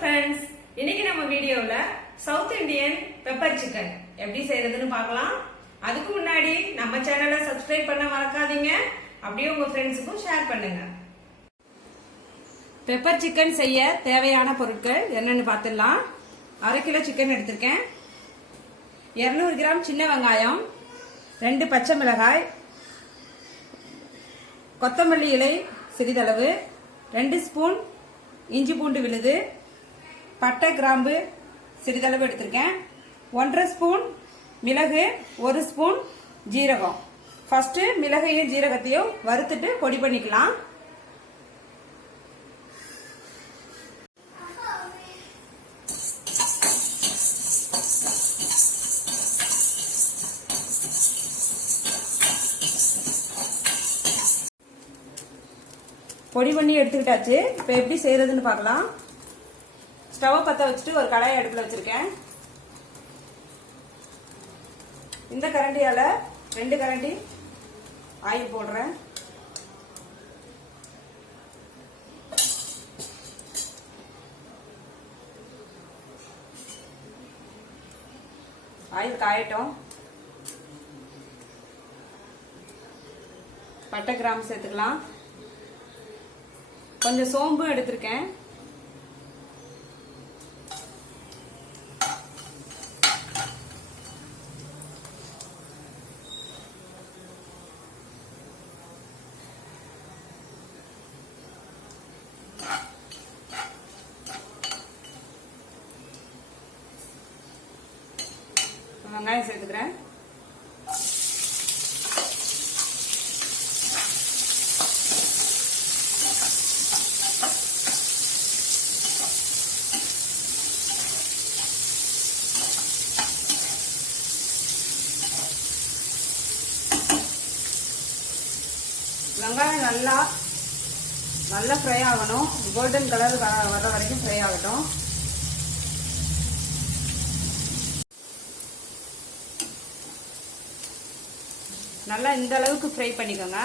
Friends, இன்னைக்கு நம்ம வீடியோல சவுத் இந்தியன் பெப்பர் சிக்கன் எப்படி செய்யறதுன்னு பார்க்கலாம். அதுக்கு முன்னாடி நம்ம சேனலை சப்ஸ்கிரைப் பண்ண மறக்காதீங்க. அப்படியே உங்க ஃப்ரெண்ட்ஸுக்கும் ஷேர் பண்ணுங்க. பெப்பர் சிக்கன் செய்ய தேவையான பொருட்கள் என்னன்னு பார்த்துடலாம். 1/2 கிலோ சிக்கன் எடுத்திருக்கேன், 200 கிராம் சின்ன வெங்காயம், 2 பச்சை மிளகாய், கொத்தமல்லி இலை சிறிதளவு, 2 ஸ்பூன் இஞ்சி பூண்டு விழுது, பட்டை கிராம்பு சிறிதளவு எடுத்திருக்கேன், 1/2 ஸ்பூன் மிளகு, 1 ஸ்பூன் ஜீரகம். ஃபர்ஸ்ட் மிளகையும் ஜீரகத்தையும் வறுத்துட்டு பொடி பண்ணிக்கலாம். பொடி பண்ணி எடுத்துக்கிட்டாச்சு. இப்போ எப்படி செய்யறதுன்னு பார்க்கலாம். ஸ்டவ் பற்ற வச்சுட்டு ஒரு கடாயை அடுப்பில் வச்சிருக்கேன். இந்த கரண்டியால 2 கரண்டி ஆயில் போடுறேன். ஆயில் காயட்டும். பட்டை கிராம்பு சேர்த்துக்கலாம். கொஞ்சம் சோம்பு எடுத்திருக்கேன். வெங்காயம் சேர்த்துக்கிறேன். வெங்காயம் நல்லா ஃப்ரை ஆகணும். கோல்டன் கலர் வர வரைக்கும் ஃப்ரை ஆகட்டும். நல்லா இந்த அளவுக்கு ஃப்ரை பண்ணிக்கோங்க.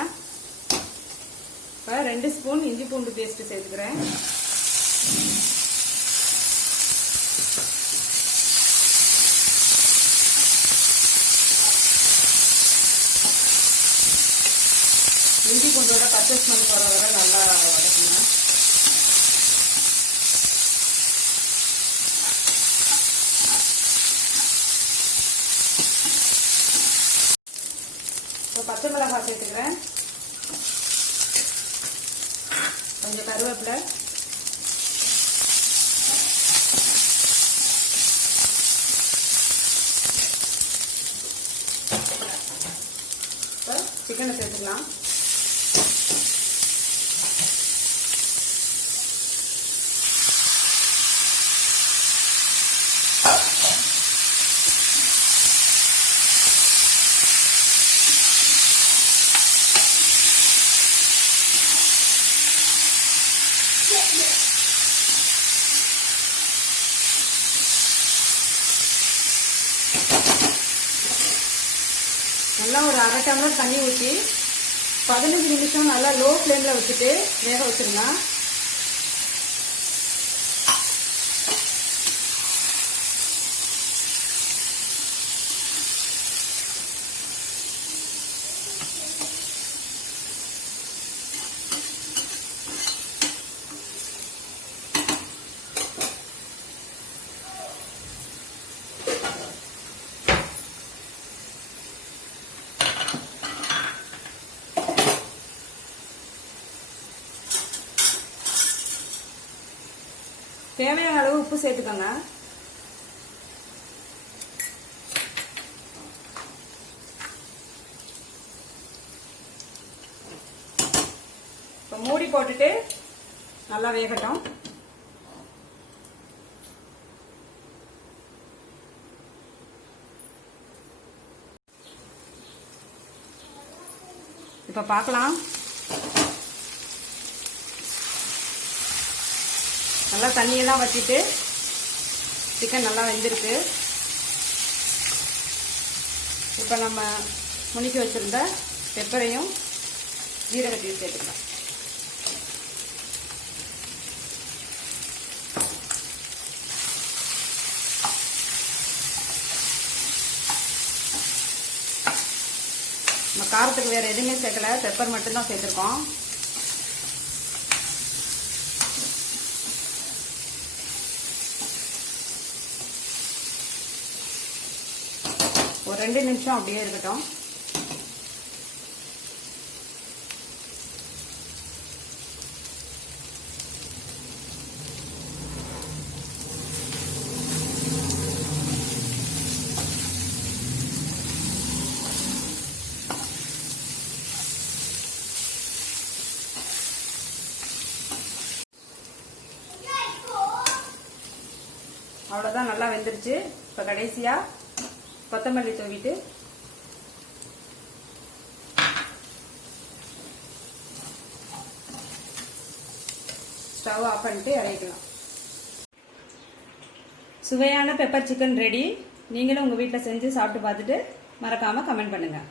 இப்போ 2 ஸ்பூன் இஞ்சி பூண்டு பேஸ்ட் சேர்த்துக்கிறேன். இஞ்சி பூண்டோட பச்சை ஸ்மெல் போகிற வரை நல்லா வதக்குங்க. இப்போ பச்சை மிளகாய் சேர்த்துக்கிறேன். கொஞ்சம் கருவேப்பிலை, இப்போ சிக்கனை சேர்த்துக்கலாம். நல்லா ஒரு 1/2 டம்ளர் தண்ணி ஊற்றி 15 நிமிஷம் நல்லா லோ ஃப்ளேமில் வச்சுட்டு வேக வச்சிருங்க. தேவையான அளவு உப்பு சேர்த்துக்கோங்க. இப்போ மூடி போட்டுட்டு நல்லா வேகட்டும். இப்போ பார்க்கலாம். நல்லா தண்ணியெல்லாம் வற்றிட்டு சிக்கன் நல்லா வெந்திருக்கு. இப்போ நம்ம முனிக்கி வச்சிருந்த பெப்பரையும் ஜீரகத்தையும் சேர்த்துக்கலாம். காரத்துக்கு வேறு எதுவுமே சேர்க்கல, பெப்பர் மட்டும்தான் சேர்த்துருக்கோம். ஒரு 2 நிமிஷம் அப்படியே இருக்கட்டும். அவ்வளோதான், நல்லா வெந்துருச்சு. இப்போ கடைசியாக கொத்தமல்லி தூவிட்டு ஸ்டவ் ஆஃப் பண்ணிட்டு இறக்கலாம். சுவையான பெப்பர் சிக்கன் ரெடி. நீங்களும் உங்கள் வீட்டில் செஞ்சு சாப்பிட்டு பார்த்துட்டு மறக்காமல் கமெண்ட் பண்ணுங்கள்.